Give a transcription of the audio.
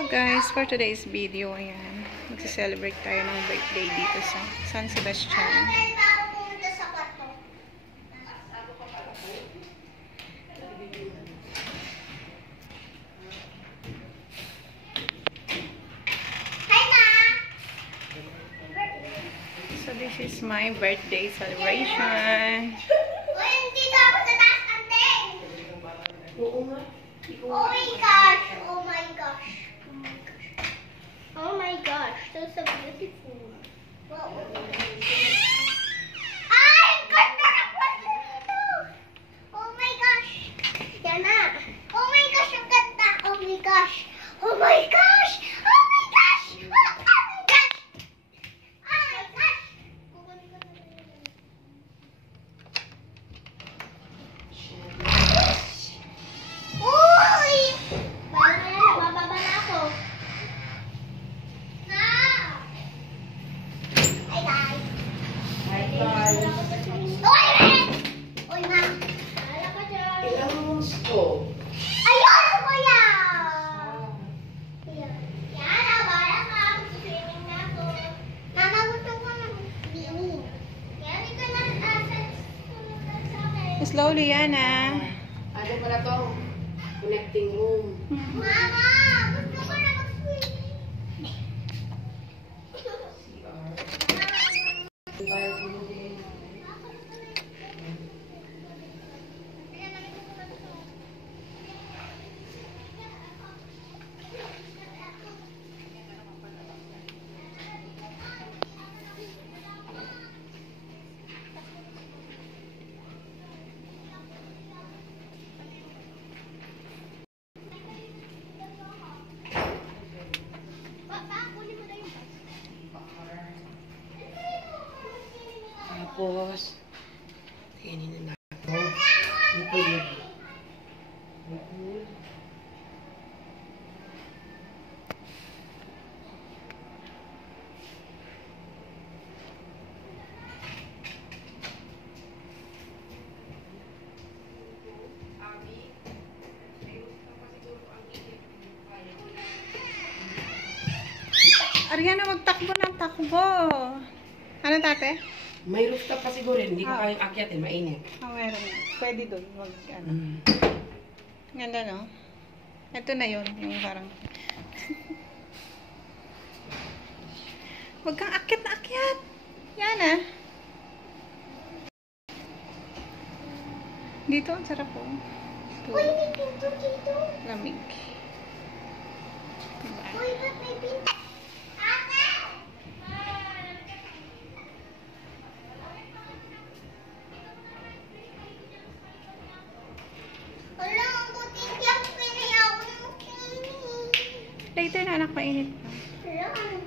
Hello guys, for today's video, ayan, magse-celebrate tayo ng birthday dito sa San Sebastian. So this is my birthday celebration. Oo nga. Oh my gosh! Oh my gosh! Oh my gosh! Oh my gosh! That's so beautiful. Wow. Ay! Ganda ng pwesto nito! Oh my gosh! Yan na! Oh my gosh! Ang ganda! Oh my gosh! Oh my gosh! Oh my gosh! Oh my gosh! Oh my gosh! Uy! Bababa na ako. Na! Hi guys! Hi guys. Uy! Ren! Uy ma! Hala ka dyan! Ilang rooms ko? Ayun! Kuya! Yan, abala ka. Swimming na ako. Mama, gusto ko ng swimming. Kaya hindi ka na sumunod sa akin. Slowly yan ah. Ano pala to? Connecting room. Mama! Gusto ko na mag-swimming. Tapos, tingnan na natin. Ito yun. Ariana, magtakbo ng takbo. Ano tate? May rooftop pa siguro. Hindi ko kayang akyat eh. Mainit. Meron. Pwede doon. Wag, ano. Ganda no? Ito na yun. Yung parang... Huwag kang akyat na akyat. Yan ah. Dito, ang sarap po. Uy, may pinto dito. Lamig. Diba? Uy, ba't may pinto? Ate! Wala, ang buting yung pinayaw ng kinis. Later na anak, mainit. Wala, ang